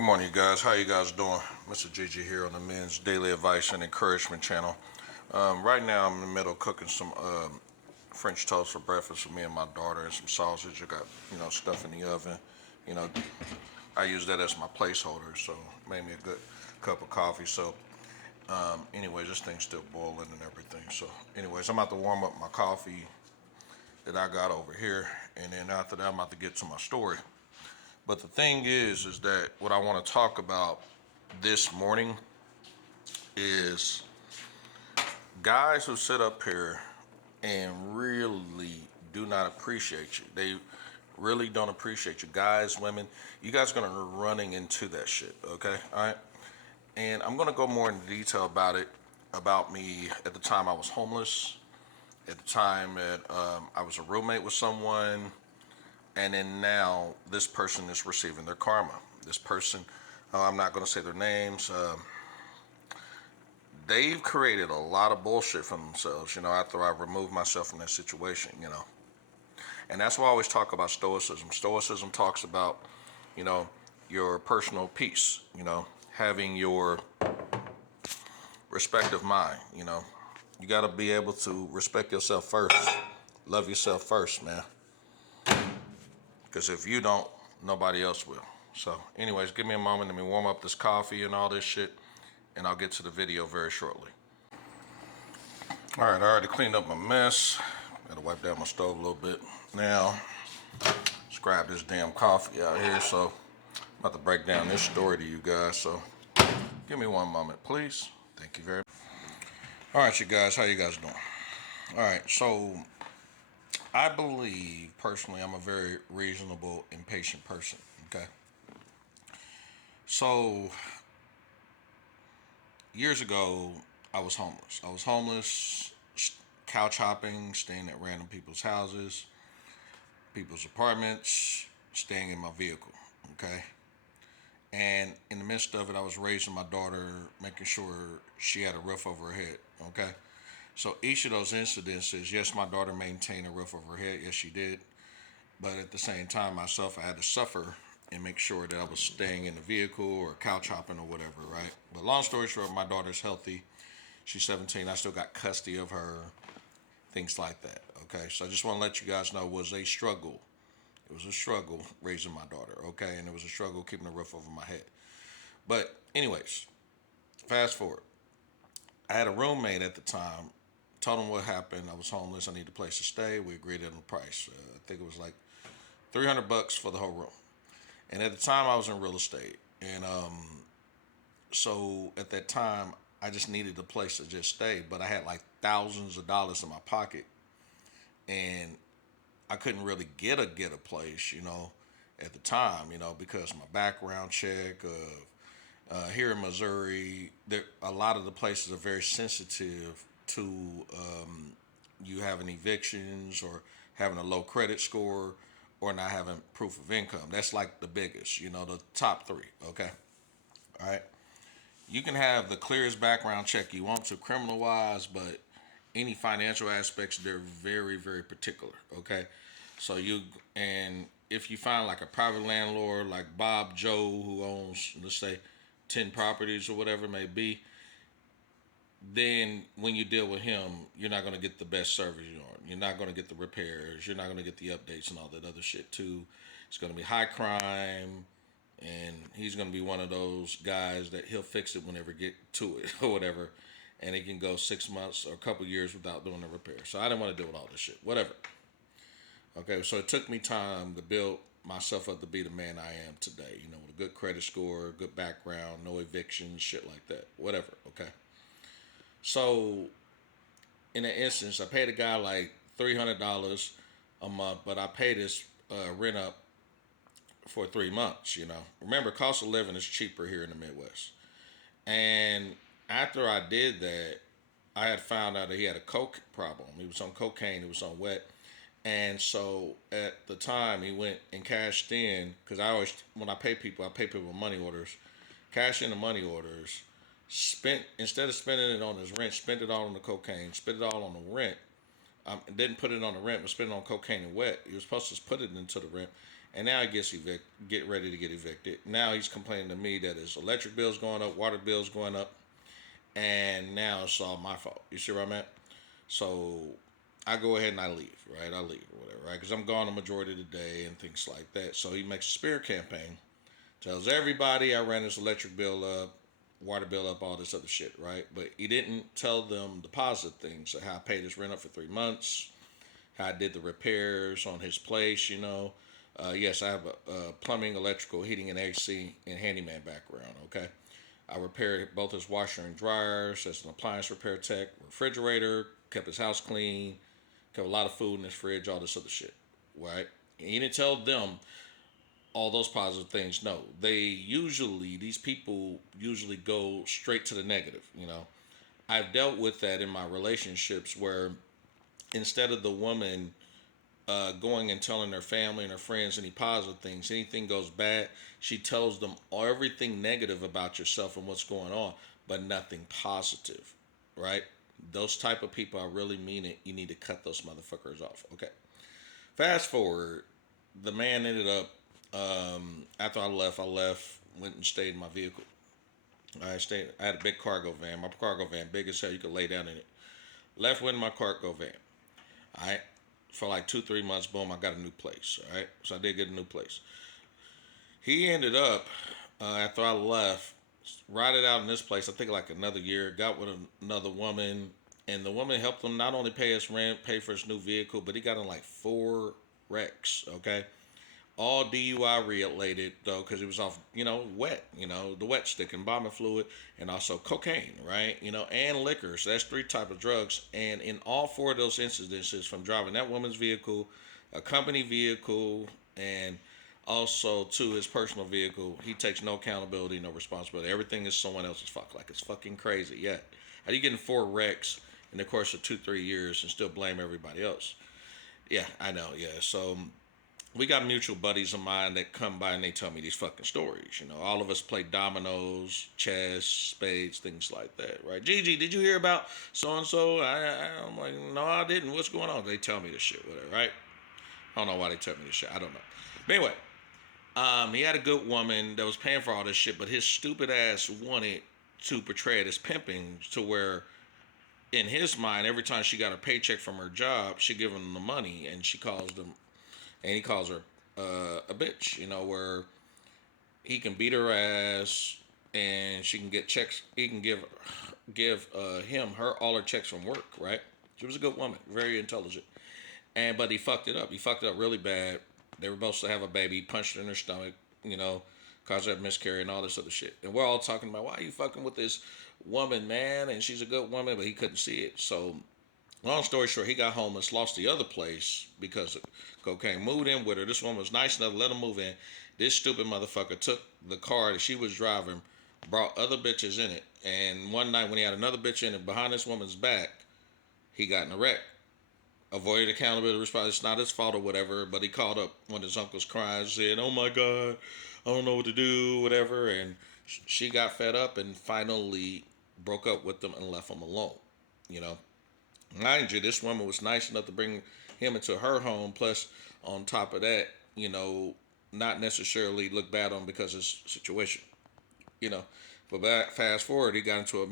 Good morning, you guys. How you guys doing? Mr. Gigi here on the Men's Daily Advice and Encouragement channel. Right now, I'm in the middle of cooking some French toast for breakfast for me and my daughter, and some sausage. I got stuff in the oven. You know, I use that as my placeholder, so made me a good cup of coffee. So, anyways, this thing's still boiling and everything. So, anyways, I'm about to warm up my coffee that I got over here, and then after that, I'm about to get to my story. But the thing is that what I want to talk about this morning is guys who sit up here and really do not appreciate you. They really don't appreciate you. Guys, women, you guys are going to be running into that shit, okay? All right? And I'm going to go more into detail about it, about me at the time I was homeless, at the time that I was a roommate with someone, and then now this person is receiving their karma. This person, I'm not going to say their names, they've created a lot of bullshit for themselves, after I removed myself from that situation, And that's why I always talk about stoicism. Stoicism talks about, your personal peace, having your respective mind, You got to be able to respect yourself first. Love yourself first, man. Because if you don't, nobody else will. So anyways, give me a moment. Let me warm up this coffee and all this shit, and I'll get to the video very shortly. All right, I already cleaned up my mess. Gotta wipe down my stove a little bit. Now, let's grab this damn coffee out here. So I'm about to break down this story to you guys. So give me one moment, please. Thank you very much. All right, you guys, how you guys doing? All right, so I believe, personally, I'm a very reasonable and patient person, okay? So, years ago, I was homeless. I was homeless, couch hopping, staying at random people's houses, people's apartments, staying in my vehicle, okay? And in the midst of it, I was raising my daughter, making sure she had a roof over her head, okay? So each of those incidences, yes, my daughter maintained a roof over her head. Yes, she did. But at the same time, myself, I had to suffer and make sure that I was staying in the vehicle or couch hopping or whatever, right? But long story short, my daughter's healthy. She's 17. I still got custody of her, things like that, okay? So I just want to let you guys know it was a struggle. It was a struggle raising my daughter, okay? And it was a struggle keeping a roof over my head. But anyways, fast forward. I had a roommate at the time. Told him what happened. I was homeless. I needed a place to stay. We agreed on the price. I think it was like $300 for the whole room. And at the time, I was in real estate. And so at that time, I just needed a place to just stay. But I had like thousands of dollars in my pocket. And I couldn't really get a place, at the time, because my background check, here in Missouri, a lot of the places are very sensitive to you having evictions or having a low credit score or not having proof of income. That's like the biggest, the top three, okay? All right. You can have the clearest background check you want to criminal wise, but any financial aspects, they're very, very particular, okay? So and if you find like a private landlord like Bob Joe who owns, let's say, 10 properties or whatever it may be, then when you deal with him, you're not going to get the best service you want. You're not going to get the repairs. You're not going to get the updates and all that other shit too. It's going to be high crime, and he's going to be one of those guys that he'll fix it whenever get to it or whatever, and it can go 6 months or a couple years without doing the repair. So I didn't want to deal with all this shit. Whatever. Okay, so it took me time to build myself up to be the man I am today. With a good credit score, good background, no evictions, shit like that. Whatever, okay? So, in an instance, I paid a guy like $300 a month, but I paid his rent up for 3 months, Remember, cost of living is cheaper here in the Midwest. And after I did that, I had found out that he had a coke problem. He was on cocaine, he was on wet. And so at the time, he went and cashed in, because when I pay people money orders, cash in the money orders, instead of spending it on his rent, spent it all on the cocaine, spent it all on the rent. Didn't put it on the rent, but spent it on cocaine and wet. He was supposed to put it into the rent, and now he get ready to get evicted. Now he's complaining to me that his electric bill's going up, water bill's going up, and now it's all my fault. You see where I'm at? So I go ahead and I leave, right? I leave or whatever, right? Because I'm gone the majority of the day and things like that. So he makes a smear campaign, tells everybody I ran his electric bill up, water bill up, all this other shit, right? But he didn't tell them the positive things, so how I paid his rent up for 3 months, how I did the repairs on his place, you know. Yes, I have a plumbing, electrical, heating, and AC and handyman background, okay? I repaired both his washer and dryers as an appliance repair tech, refrigerator, kept his house clean, kept a lot of food in his fridge, all this other shit, right? And he didn't tell them all those positive things. No, these people usually go straight to the negative, you know. I've dealt with that in my relationships where instead of the woman going and telling her family and her friends any positive things, anything goes bad, she tells them everything negative about yourself and what's going on, but nothing positive, right? Those type of people, I really mean it. You need to cut those motherfuckers off. Okay. Fast forward, the man ended up after I left, went and stayed in my vehicle. I had a big cargo van. My cargo van, big as hell, you could lay down in it. Left with my cargo van. All right. For like 2-3 months, boom, I got a new place. All right. So I did get a new place. He ended up, after I left, rotted out in this place, I think like another year, got with another woman, and the woman helped him not only pay his rent, pay for his new vehicle, but he got in like 4 wrecks, okay? All DUI related, though, because he was off, you know, wet, you know, the wet stick, embalming fluid, and also cocaine, right? You know, and liquor. So that's 3 type of drugs. And in all 4 of those incidences, from driving that woman's vehicle, a company vehicle, and also to his personal vehicle, he takes no accountability, no responsibility. Everything is someone else's fuck. Like, it's fucking crazy. Yeah. How do you get in 4 wrecks in the course of 2-3 years and still blame everybody else? Yeah, I know. Yeah. So we got mutual buddies of mine that come by and they tell me these fucking stories. You know, all of us play dominoes, chess, spades, things like that, right? Gigi, did you hear about so and so? I'm like, no, I didn't. What's going on? They tell me this shit, whatever, right? I don't know why they tell me this shit. I don't know. But anyway, he had a good woman that was paying for all this shit, but his stupid ass wanted to portray it as pimping, to where in his mind, every time she got a paycheck from her job, she give him the money, and she calls them, and he calls her a bitch. You know, where he can beat her ass, and she can get checks. He can give her all her checks from work. Right? She was a good woman, very intelligent, but he fucked it up. He fucked it up really bad. They were supposed to have a baby. He punched her in her stomach. You know, caused her to miscarry and all this other shit. And we're all talking about, why are you fucking with this woman, man? And she's a good woman, but he couldn't see it. So long story short, he got homeless, lost the other place because of cocaine. Moved in with her. This woman was nice enough to let him move in. This stupid motherfucker took the car that she was driving, brought other bitches in it. And one night when he had another bitch in it behind this woman's back, he got in a wreck. Avoided accountability, response. It's not his fault or whatever, but he called up one of his uncles crying, said, oh my God, I don't know what to do, whatever. And she got fed up and finally broke up with him and left him alone, you know. Mind you, this woman was nice enough to bring him into her home. Plus, on top of that, you know, not necessarily look bad on because of his situation, you know. But fast forward, he got into a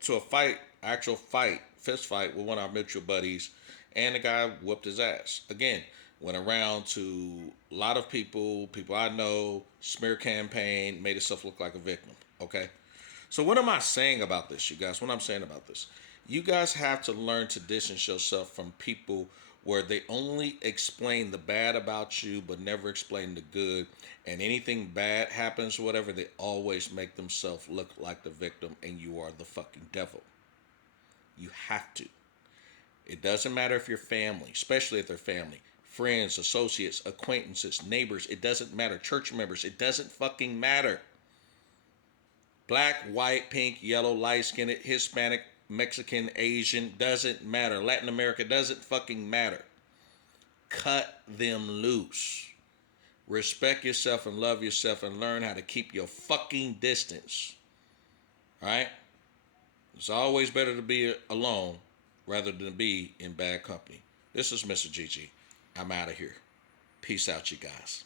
to a fight, actual fight, fist fight with one of our mutual buddies, and the guy whooped his ass. Again, went around to a lot of people I know, smear campaign, made himself look like a victim, okay? So what am I saying about this, you guys? What I'm saying about this, you guys have to learn to distance yourself from people where they only explain the bad about you but never explain the good, and anything bad happens or whatever, they always make themselves look like the victim, and you are the fucking devil. You have to. It doesn't matter if you're family, especially if they're family, friends, associates, acquaintances, neighbors. It doesn't matter. Church members. It doesn't fucking matter. Black, white, pink, yellow, light-skinned, Hispanic, Mexican, Asian, doesn't matter. Latin America, doesn't fucking matter. Cut them loose. Respect yourself and love yourself and learn how to keep your fucking distance. All right? It's always better to be alone rather than be in bad company. This is Mr. Gigi. I'm out of here. Peace out, you guys.